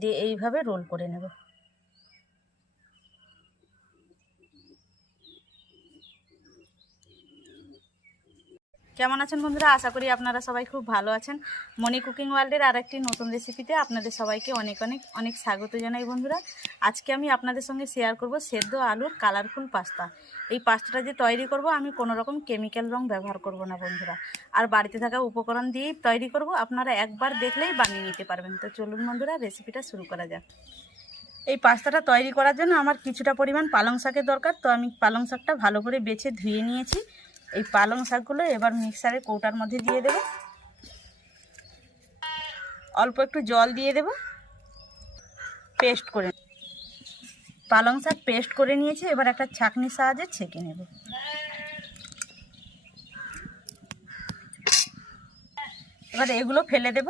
দিয়ে এইভাবে রোল করে নেব। কেমন আছেন বন্ধুরা? আশা করি আপনারা সবাই খুব ভালো আছেন। মনি কুকিং ওয়ার্ল্ডের আর একটি নতুন রেসিপিতে আপনাদের সবাইকে অনেক অনেক অনেক স্বাগত জানাই বন্ধুরা। আজকে আমি আপনাদের সঙ্গে শেয়ার করব সেদ্ধ আলুর কালারফুল পাস্তা। এই পাস্তাটা যে তৈরি করব আমি কোনো রকম কেমিক্যাল রং ব্যবহার করব না বন্ধুরা, আর বাড়িতে থাকা উপকরণ দিয়েই তৈরি করব। আপনারা একবার দেখলেই বানিয়ে নিতে পারবেন। তো চলুন বন্ধুরা, রেসিপিটা শুরু করা যাক। এই পাস্তাটা তৈরি করার জন্য আমার কিছুটা পরিমাণ পালং শাকের দরকার। তো আমি পালং শাকটা ভালো করে বেছে ধুয়ে নিয়েছি। এই পালং শাকগুলো এবার মিক্সারের কৌটার মধ্যে দিয়ে দেব। অল্প একটু জল দিয়ে দেব, পেস্ট করে। পালং শাক পেস্ট করে নিয়েছি, এবার একটা ছাঁকনির সাহায্যে ছেঁকে নেব। এবার এগুলো ফেলে দেব।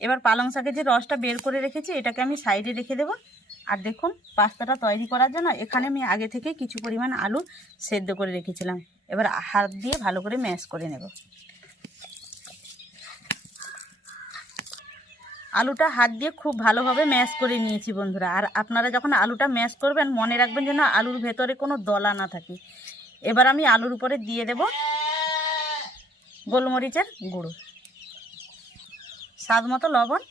এবার পালং শাকের যে রসটা বের করে রেখেছি এটাকে আমি সাইডে রেখে দেব। আর দেখুন, পাস্তাটা তৈরি করার জন্য এখানে আমি আগে থেকে কিছু পরিমাণ আলু সেদ্ধ করে রেখেছিলাম। এবার হাত দিয়ে ভালো করে ম্যাশ করে নেব। আলুটা হাত দিয়ে খুব ভালোভাবে ম্যাশ করে নিয়েছি বন্ধুরা। আর আপনারা যখন আলুটা ম্যাশ করবেন মনে রাখবেন যেন আলুর ভেতরে কোনো দলা না থাকে। এবার আমি আলুর উপরে দিয়ে দেব গোলমরিচের গুঁড়ো, স্বাদ মতো লবণ,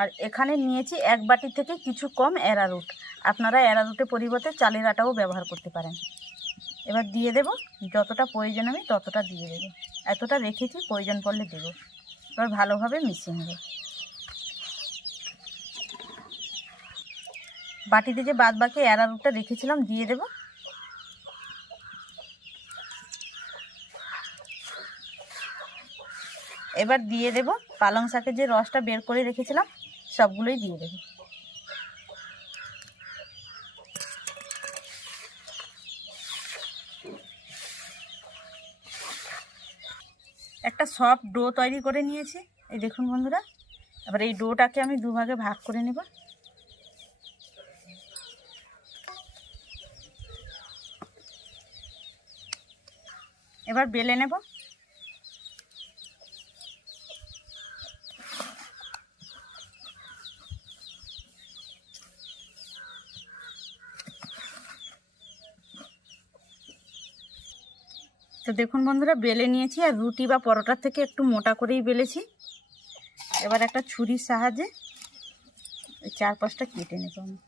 আর এখানে নিয়েছি 1 বাটি থেকে কিছু কম অ্যারারুট। আপনারা অ্যারারুটের পরিবর্তে চালের আটাও ব্যবহার করতে পারেন। এবার দিয়ে দেব যতটা প্রয়োজন আমি ততটা দিয়ে দেব। এতটা রেখেছি, প্রয়োজন পড়লে দেব। এবার ভালোভাবে মিশিয়ে নেব। বাটিতে যে বাদ বাকি অ্যারারুটটা রেখেছিলাম দিয়ে দেব। এবার দিয়ে দেব পালং শাকের যে রসটা বের করে রেখেছিলাম, সবগুলোই দিয়ে দেব। একটা সফট ডো তৈরি করে নিয়েছি, এই দেখুন বন্ধুরা। এবার এই ডোটাকে আমি দুভাগে ভাগ করে নেব। এবার বেলে নেব। তো দেখুন বন্ধুরা, বেলে নিয়েছি। আর রুটি বা পরোটার থেকে একটু মোটা করেই বেলেছি। এবার একটা ছুরির সাহায্যে এই 4-5টা কেটে নেব আমি।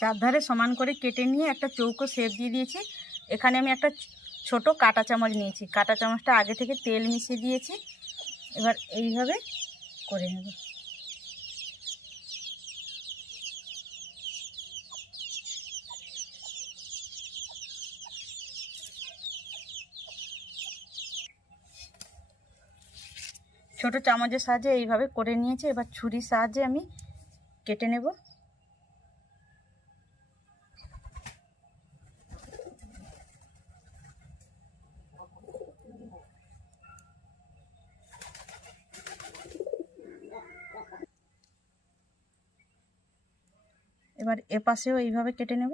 চারধারে সমান করে কেটে নিয়ে একটা চৌকো শেপ দিয়ে দিয়েছি। এখানে আমি একটা ছোট কাঁটা চামচ নিয়েছি। কাঁটা চামচটা আগে থেকে তেল মিশিয়ে দিয়েছি। এবার এইভাবে করে নেব। ছোট চামচের সাহায্যে এইভাবে করে নিয়েছি। এবার ছুরির সাহায্যে আমি কেটে নেব। এবার এপাশেও এইভাবে কেটে নেব।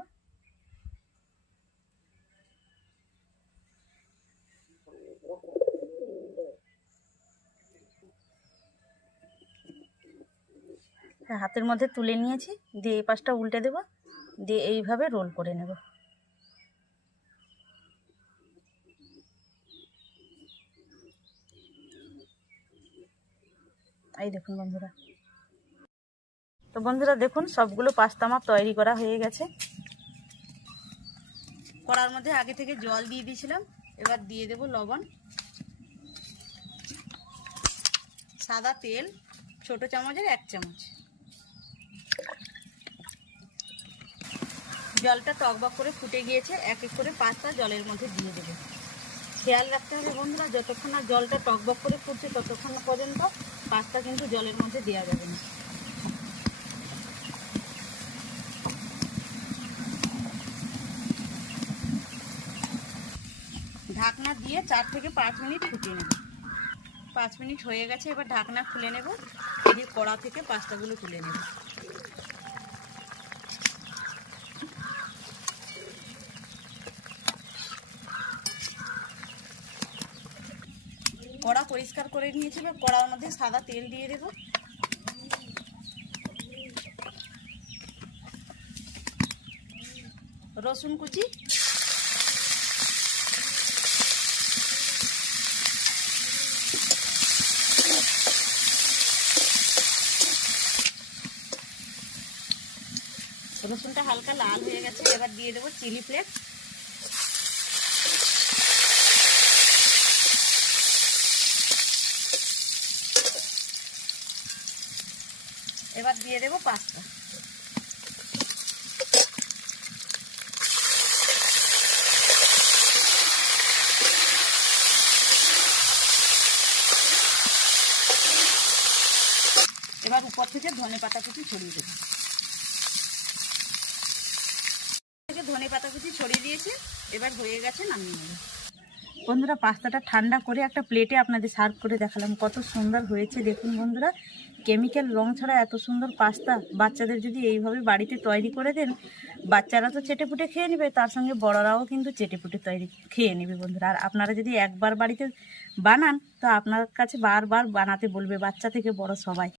হাতের মধ্যে তুলে নিয়েছি, দিয়ে এই পাশটা উল্টে দেব, দিয়ে এইভাবে রোল করে নেব। এই দেখুন বন্ধুরা। তো বন্ধুরা দেখুন, সবগুলো পাস্তা আমার তৈরি করা হয়ে গেছে। কড়ার মধ্যে আগে থেকে জল দিয়ে দিয়েছিলাম। এবার দিয়ে দেব লবণ, সাদা তেল ছোট চামচের 1 চামচ। জলটা টকবক করে ফুটে গিয়েছে। এক এক করে পাস্তা জলের মধ্যে দিয়ে দেবো। খেয়াল রাখতে হবে বন্ধুরা, যতক্ষণ না জলটা টকবক করে ফুটছে ততক্ষণ পর্যন্ত পাস্তা কিন্তু জলের মধ্যে দেওয়া যাবে না। ঢাকনা দিয়ে 4 থেকে 5 মিনিট ফুটিয়ে নেব। 5 মিনিট হয়ে গেছে। এবার ঢাকনা খুলে নেব, দিয়ে কড়া থেকে পাস্তাগুলো তুলে নেব। কড়া পরিষ্কার করে নিয়েছি, এবার কড়ার মধ্যে সাদা তেল দিয়ে দেব। রসুন কুচি, রসুনটা হালকা লাল হয়ে গেছে, এবার দিয়ে দেবো চিলি ফ্লেক্স। এবার দিয়ে দেবো পাস্তা। এবার উপর থেকে ধনেপাতা কুচি ছড়িয়ে দেবো। ধনেপাতা কুচি ছড়িয়ে দিয়েছে, এবার হয়ে গেছে, নামিয়ে নেব। বন্ধুরা পাস্তাটা ঠান্ডা করে একটা প্লেটে আপনাদের সার্ভ করে দেখালাম, কত সুন্দর হয়েছে দেখুন বন্ধুরা। কেমিক্যাল রং ছাড়া এত সুন্দর পাস্তা বাচ্চাদের যদি এইভাবে বাড়িতে তৈরি করে দেন, বাচ্চারা তো চেটেপুটে খেয়ে নেবে, তার সঙ্গে বড়রাও কিন্তু চেটেপুটে খেয়ে নেবে বন্ধুরা। আর আপনারা যদি একবার বাড়িতে বানান তো আপনার কাছে বারবার বানাতে বলবে, বাচ্চা থেকে বড় সবাই।